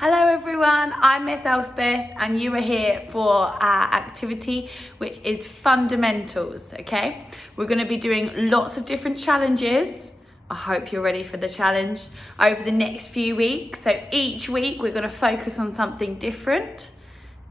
Hello everyone, I'm Miss Elspeth and you are here for our activity which is fundamentals, okay? We're going to be doing lots of different challenges. I hope you're ready for the challenge over the next few weeks. So each week we're going to focus on something different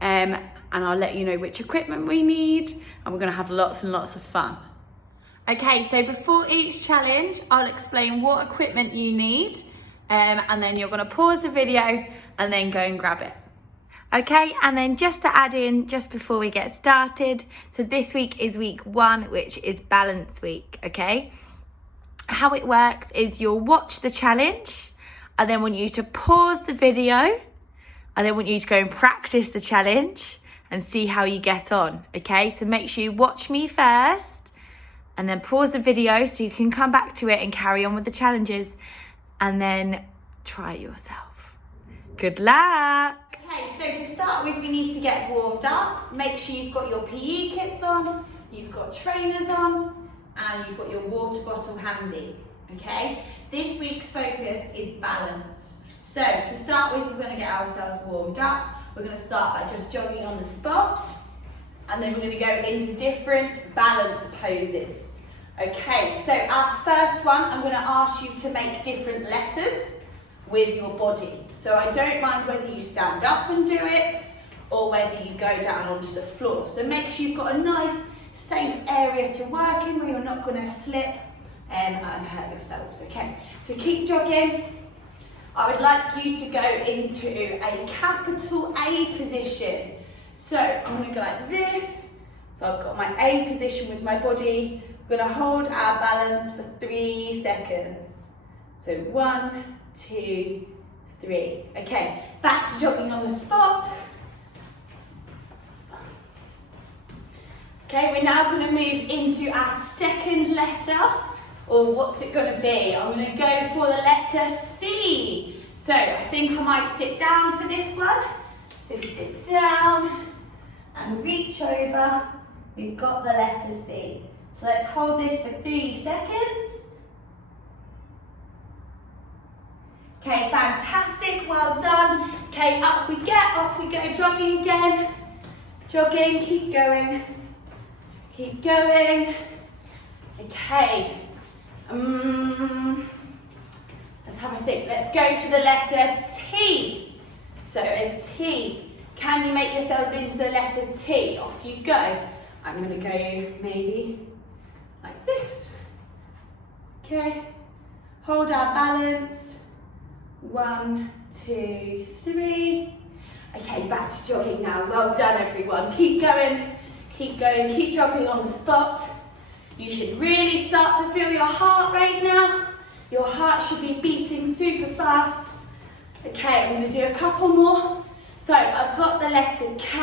and I'll let you know which equipment we need and we're going to have lots and lots of fun. Okay, so before each challenge I'll explain what equipment you need. And then you're going to pause the video and then go and grab it. Okay, and then just to add in, just before we get started, so this week is week 1, which is balance week, okay? How it works is you'll watch the challenge, and then want you to pause the video, and then want you to go and practice the challenge and see how you get on, okay? So make sure you watch me first, and then pause the video so you can come back to it and carry on with the challenges. And then try it yourself. Good luck. Okay, so to start with, we need to get warmed up. Make sure you've got your PE kits on, you've got trainers on, and you've got your water bottle handy, okay? This week's focus is balance. So to start with, we're gonna get ourselves warmed up. We're gonna start by just jogging on the spot, and then we're gonna go into different balance poses. Okay, so our first one, I'm going to ask you to make different letters with your body. So I don't mind whether you stand up and do it or whether you go down onto the floor. So make sure you've got a nice, safe area to work in where you're not going to slip and hurt yourselves. Okay, so keep jogging. I would like you to go into a capital A position. So I'm going to go like this. So I've got my A position with my body. We're going to hold our balance for 3 seconds. So 1, 2, 3. Okay, back to jogging on the spot. Okay, we're now going to move into our second letter. Or what's it going to be? I'm going to go for the letter C. So I think I might sit down for this one. So sit down and reach over. We've got the letter C. So let's hold this for 3 seconds. Okay, fantastic, well done. Okay, up we get, off we go, jogging again. Jogging, keep going. Keep going. Okay. Let's have a think. Let's go for the letter T. So a T. Can you make yourselves into the letter T? Off you go. I'm going to go maybe like this. Okay, hold our balance. 1, 2, 3. Okay, back to jogging now. Well done, everyone. Keep going, keep going, keep jogging on the spot. You should really start to feel your heart rate now. Your heart should be beating super fast. Okay, I'm going to do a couple more. So I've got the letter K.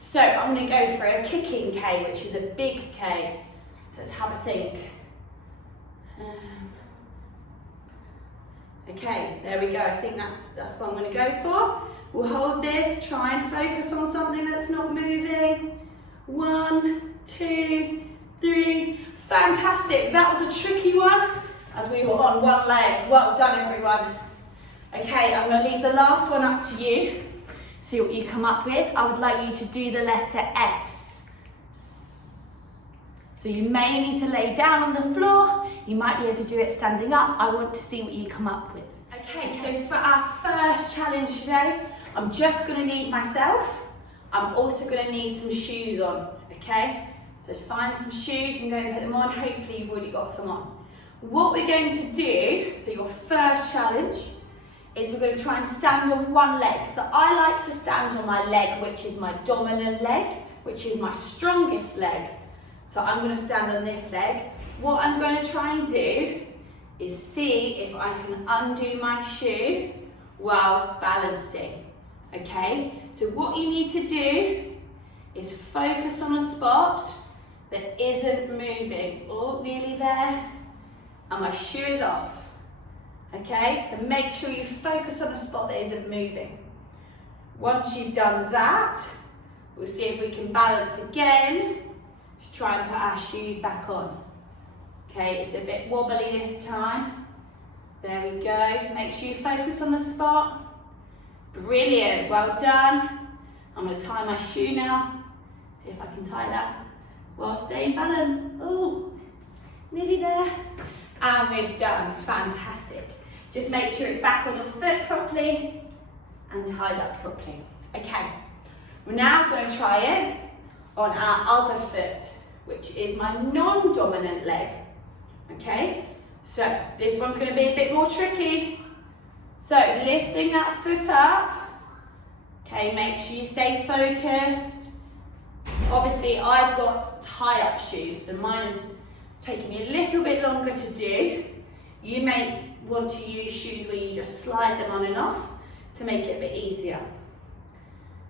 So I'm going to go for a kicking K, which is a big K. So let's have a think. Okay, there we go. I think that's what I'm going to go for. We'll hold this, try and focus on something that's not moving. 1, 2, 3. Fantastic. That was a tricky one as we were on one leg. Well done, everyone. Okay, I'm going to leave the last one up to you. See what you come up with. I would like you to do the letter S. So you may need to lay down on the floor. You might be able to do it standing up. I want to see what you come up with. Okay, so for our first challenge today, I'm just going to need myself. I'm also going to need some shoes on, okay? So find some shoes and go and put them on. Hopefully you've already got some on. What we're going to do, so your first challenge, is we're going to try and stand on one leg. So I like to stand on my leg, which is my dominant leg, which is my strongest leg. So I'm going to stand on this leg. What I'm going to try and do is see if I can undo my shoe whilst balancing. Okay, so what you need to do is focus on a spot that isn't moving. Oh, nearly there. And my shoe is off. Okay, so make sure you focus on a spot that isn't moving. Once you've done that, we'll see if we can balance again to try and put our shoes back on. Okay, it's a bit wobbly this time. There we go. Make sure you focus on the spot. Brilliant, well done. I'm going to tie my shoe now. See if I can tie that while staying balanced. Oh, nearly there. And we're done, fantastic. Just make sure it's back on your foot properly and tied up properly. Okay, we're now going to try it on our other foot, which is my non-dominant leg. Okay, so this one's going to be a bit more tricky. So lifting that foot up. Okay, make sure you stay focused. Obviously, I've got tie-up shoes, so mine is taking me a little bit longer to do. You may want to use shoes where you just slide them on and off to make it a bit easier.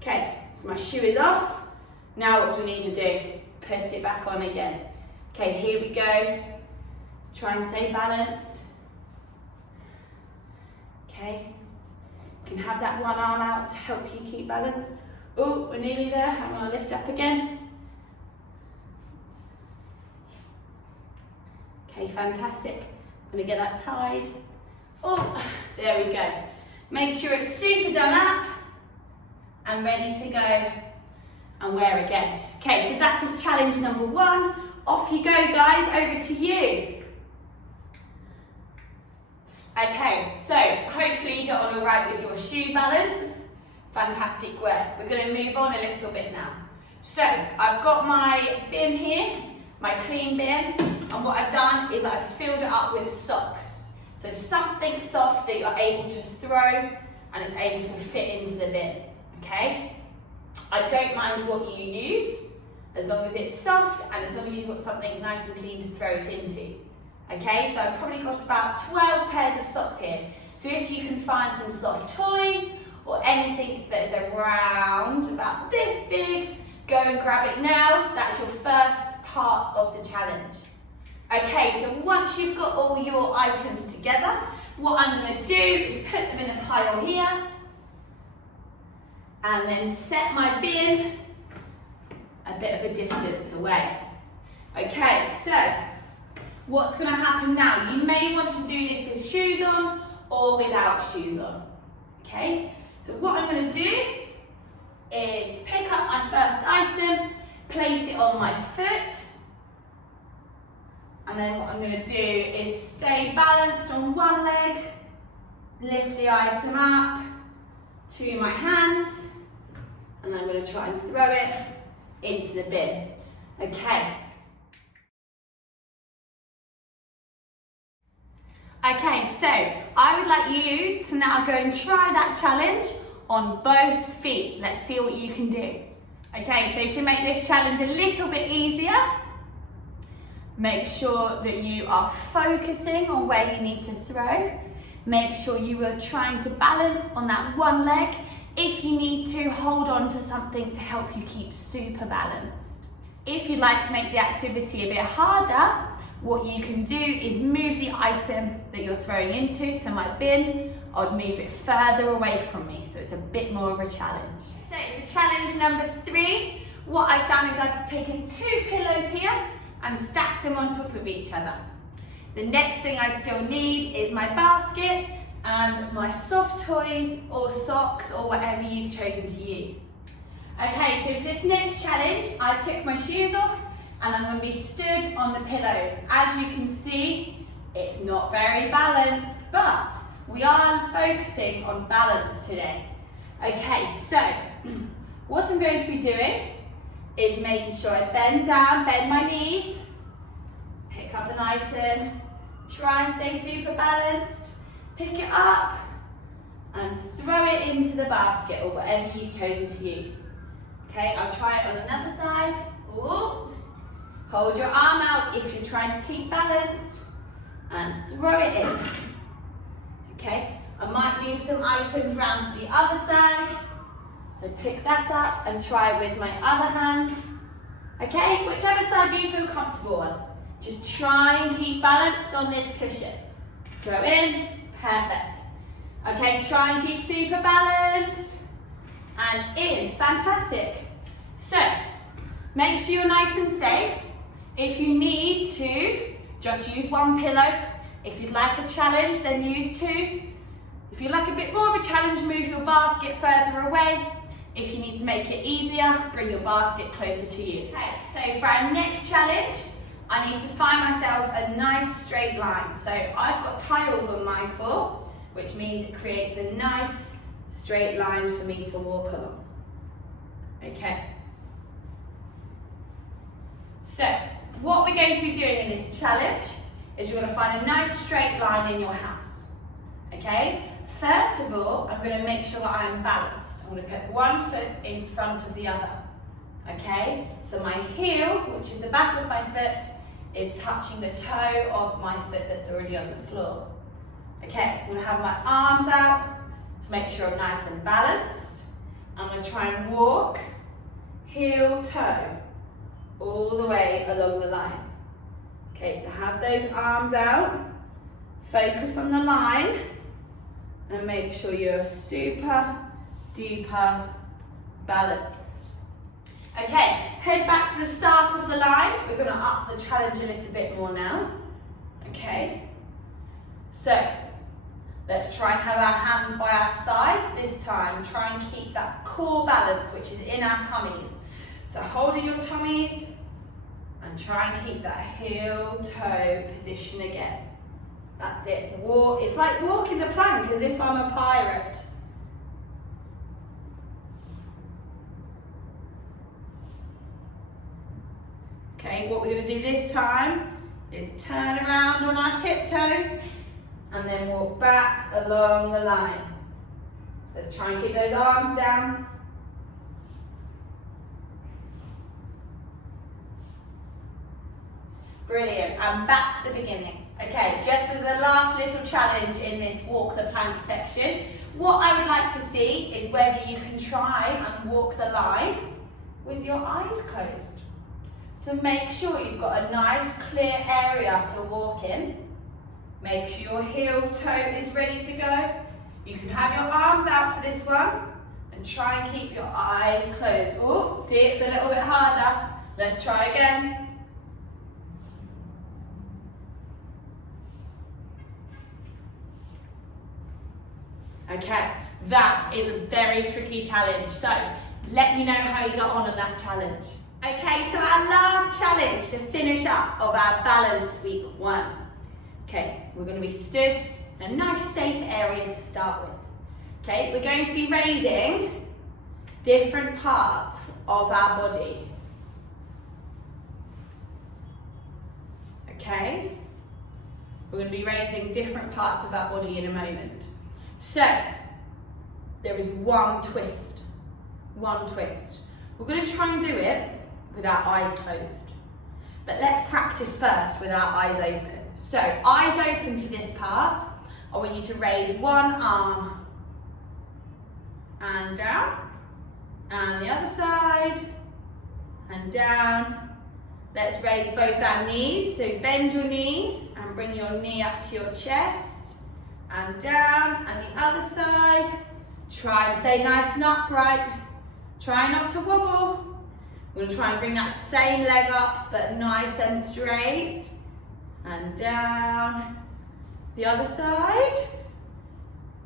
Okay, so my shoe is off. Now what do we need to do? Put it back on again. Okay, here we go. Let's try and stay balanced. Okay, you can have that one arm out to help you keep balance. Oh, we're nearly there. I'm going to lift up again. Okay, fantastic. I'm going to get that tied. Oh, there we go. Make sure it's super done up and ready to go and wear again. Okay, so that is challenge number 1. Off you go, guys, over to you. Okay, so hopefully you got on all right with your shoe balance. Fantastic work. We're going to move on a little bit now. So I've got my bin here, my clean bin, and what I've done is I've filled it up with socks. So something soft that you're able to throw and it's able to fit into the bin, okay? I don't mind what you use, as long as it's soft and as long as you've got something nice and clean to throw it into. Okay, so I've probably got about 12 pairs of socks here. So if you can find some soft toys or anything that is around about this big, go and grab it now. That's your first part of the challenge. Okay, so once you've got all your items together, what I'm going to do is put them in a pile here and then set my bin a bit of a distance away. Okay, so what's going to happen now? You may want to do this with shoes on or without shoes on. Okay, so what I'm going to do is pick up my first item, place it on my foot, and then what I'm going to do is stay balanced on one leg, lift the item up to my hands, and I'm going to try and throw it into the bin. Okay. Okay, so I would like you to now go and try that challenge on both feet. Let's see what you can do. Okay, so to make this challenge a little bit easier, make sure that you are focusing on where you need to throw. Make sure you are trying to balance on that one leg. If you need to, hold on to something to help you keep super balanced. If you'd like to make the activity a bit harder, what you can do is move the item that you're throwing into. So my bin, I'd move it further away from me, so it's a bit more of a challenge. So for challenge number 3, what I've done is I've taken 2 pillows here and stacked them on top of each other. The next thing I still need is my basket and my soft toys or socks or whatever you've chosen to use. Okay, so for this next challenge, I took my shoes off and I'm going to be stood on the pillows. As you can see, it's not very balanced, but we are focusing on balance today. Okay, so what I'm going to be doing is making sure I bend down, bend my knees, pick up an item, try and stay super balanced, pick it up and throw it into the basket or whatever you've chosen to use. Okay, I'll try it on another side. Ooh. Hold your arm out if you're trying to keep balanced and throw it in. Okay, I might move some items round to the other side. So pick that up and try with my other hand. Okay, whichever side you feel comfortable on. Just try and keep balanced on this cushion. Throw in, perfect. Okay, try and keep super balanced. And in, fantastic. So, make sure you're nice and safe. If you need to, just use one pillow. If you'd like a challenge, then use 2. If you like a bit more of a challenge, move your basket further away. If you need to make it easier, bring your basket closer to you. Okay, so for our next challenge, I need to find myself a nice straight line. So I've got tiles on my foot, which means it creates a nice straight line for me to walk along. Okay. So what we're going to be doing in this challenge is you're going to find a nice straight line in your house. Okay? First of all, I'm going to make sure that I'm balanced. I'm going to put one foot in front of the other. Okay? So my heel, which is the back of my foot, is touching the toe of my foot that's already on the floor. Okay, I'm going to have my arms out to make sure I'm nice and balanced. I'm going to try and walk heel, toe, all the way along the line. Okay, so have those arms out, focus on the line, and make sure you're super duper balanced. Okay, head back to the start of the line. We're going to up the challenge a little bit more now. Okay, so let's try and have our hands by our sides this time. Try and keep that core balance, which is in our tummies. So holding your tummies and try and keep that heel-toe position again. That's it. Walk. It's like walking the plank as if I'm a pirate. Okay, what we're going to do this time is turn around on our tiptoes and then walk back along the line. Let's try and keep those arms down. Brilliant, and back to the beginning. Okay, just as a last little challenge in this walk the plank section, what I would like to see is whether you can try and walk the line with your eyes closed. So make sure you've got a nice clear area to walk in. Make sure your heel toe is ready to go. You can have your arms out for this one and try and keep your eyes closed. Oh, see, it's a little bit harder. Let's try again. Okay, that is a very tricky challenge. So let me know how you got on that challenge. Okay, so our last challenge to finish up of our balance week 1. Okay, we're going to be stood in a nice safe area to start with. Okay, we're going to be raising different parts of our body. Okay, we're going to be raising different parts of our body in a moment. So, there is one twist. One twist. We're going to try and do it with our eyes closed. But let's practice first with our eyes open. So, eyes open for this part. I want you to raise one arm and down, and the other side, and down. Let's raise both our knees. So, bend your knees and bring your knee up to your chest. And down, and the other side. Try and stay nice and upright. Try not to wobble. We're going to try and bring that same leg up, but nice and straight. And down. The other side.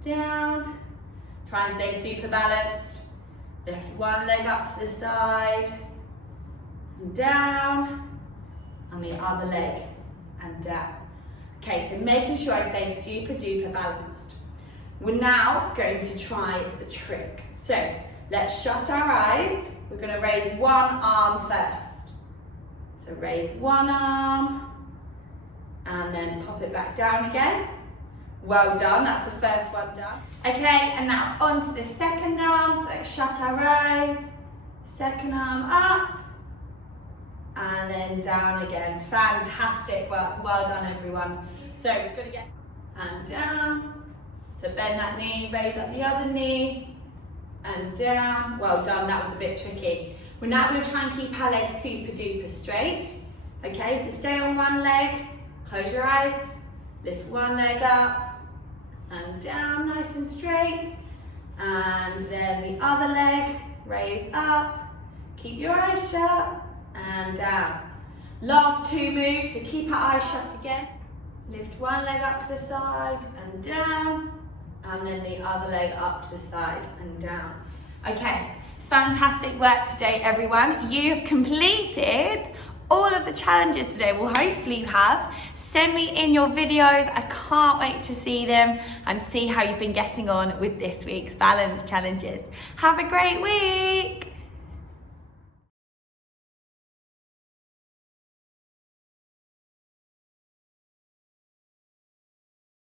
Down. Try and stay super balanced. Lift one leg up to the side. And down. And the other leg. And down. Okay, so making sure I stay super duper balanced. We're now going to try the trick. So let's shut our eyes. We're going to raise one arm first. So raise one arm and then pop it back down again. Well done, that's the first one done. Okay, and now on to the second arm. So let's shut our eyes. Second arm up. And then down again. Fantastic work. Well done, everyone. So it's going to get and down. So bend that knee, raise up the other knee, and down. Well done. That was a bit tricky. We're now going to try and keep our legs super duper straight. Okay, so stay on one leg. Close your eyes. Lift one leg up and down, nice and straight. And then the other leg. Raise up. Keep your eyes shut. And down. Last 2 moves, so keep our eyes shut again. Lift one leg up to the side and down, and then the other leg up to the side and down. Okay, fantastic work today, everyone. You've completed all of the challenges today. Well, hopefully you have. Send me in your videos. I can't wait to see them and see how you've been getting on with this week's balance challenges. Have a great week.